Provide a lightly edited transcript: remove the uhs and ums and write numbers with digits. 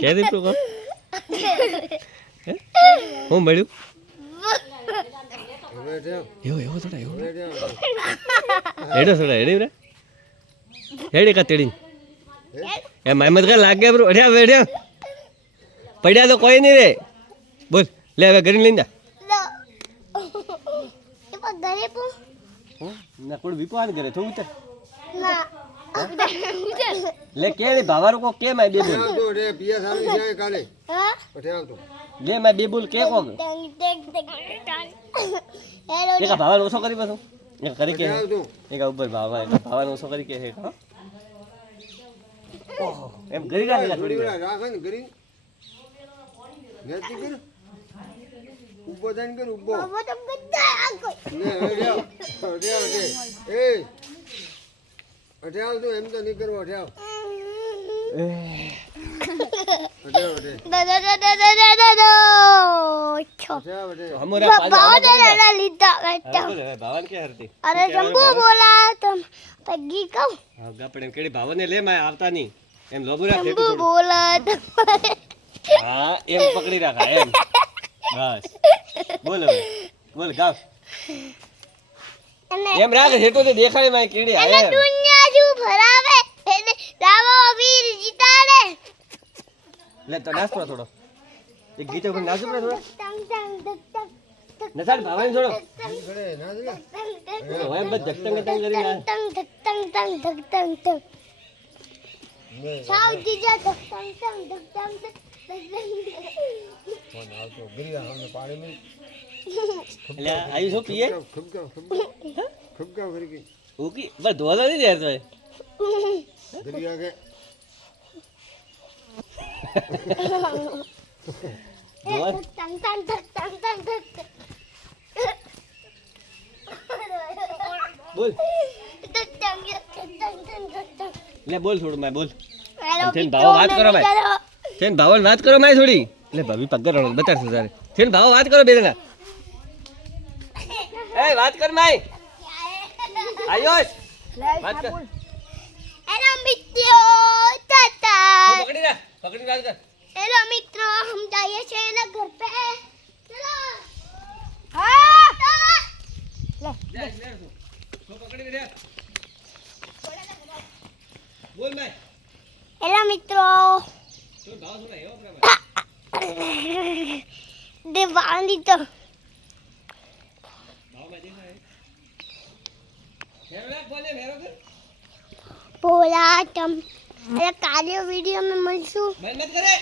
કે દીપડો કો હું મળ્યું એવો થોડા એવો હેડો થોડા હેડી રે હેડી કા તેડી એ મહેમદ કા લાગે બ્રો અડ્યા વેડ્યા પડ્યા તો કોઈ નહીં રે બોલ લે હવે ઘરે લઈને જા ના કોઈ વિપાન કરે તો ઉતર લે કે રે ભાવારો કો કે મે બે બોલ તો રે પિયા સામી જાય કાલે પઠે આવતો લે મે બે બોલ કે કો એક ભાવાનો ઓછો કરી પાછો એક કરી કે એક ઉપર ભાવા એક ભાવાનો ઓછો કરી કે હે ઓહો એમ ગરી રાખે થોડી વાર રાખે ને ગરી નેતી કર ઉભો જાન કર ઉભો બાબા તો ગદ્દા આકો ને રે એ અઠે આવ તો એમ તો નહીં કરવો અઠે આવ હમરા પાજા લીધા ભાવન કે હરતી અરે જંબુ બોલા તમ પગી કહું હા ગપડે કેડી ભાવને લે મે આવતા ની એમ લોબુરા જંબુ બોલા હા એમ પકડી રાખા એમ બસ બોલ હવે બોલ ગાવ એમ રાખ હેટો તે દેખાય માં કેડી એને દુનિયા જુ ભરાવે એને રાવો વીર જીતાડે લે તો નાચ પડો થોડો એક ગીતો પર નાચો પડો થોડો ટંગ ટંગ ટંગ નસાડ ભાવન છોડો ઘરે ના દે હવે બસ ધકતંગ તંગ કરી ના tongue tongue tongue tongue tongue સાવ જીજા ટંગ ટંગ ટંગ ફોન આવતો ગરી આને પાડી મે એટલે આઈ શું પીએ ખબકા કરી કે ઓકી બસ ધોલા નહીં દેતો ગરી આગે ટંગ ટંગ ટંગ ટંગ બોલ ટંગ લે બોલ થોડું મેં બોલ થેન ભાવ વાત કરો ભાઈ થેન ભાવ વાત કરો માય થોડી લે ભાભી પગર બતાડશું તારે થેન ભાવ વાત કરો બે જણા એ વાત કર માય આયુષ વાત કર હેલો મિત્રો ટાટા પકડી વાત કર હેલો મિત્રો हम जाइए છીએ ना घर पे चलो हाँ લે તો પકડી રે બોલ માય હેલો મિત્રો તો ભાવ થોડા એવો પ્રેમ દેવાલી તો ભાવ માં દેખાય મેરો બોલે મેરો કર બોલા તમ અરે કાલે वीडियो में મળશું મત કરે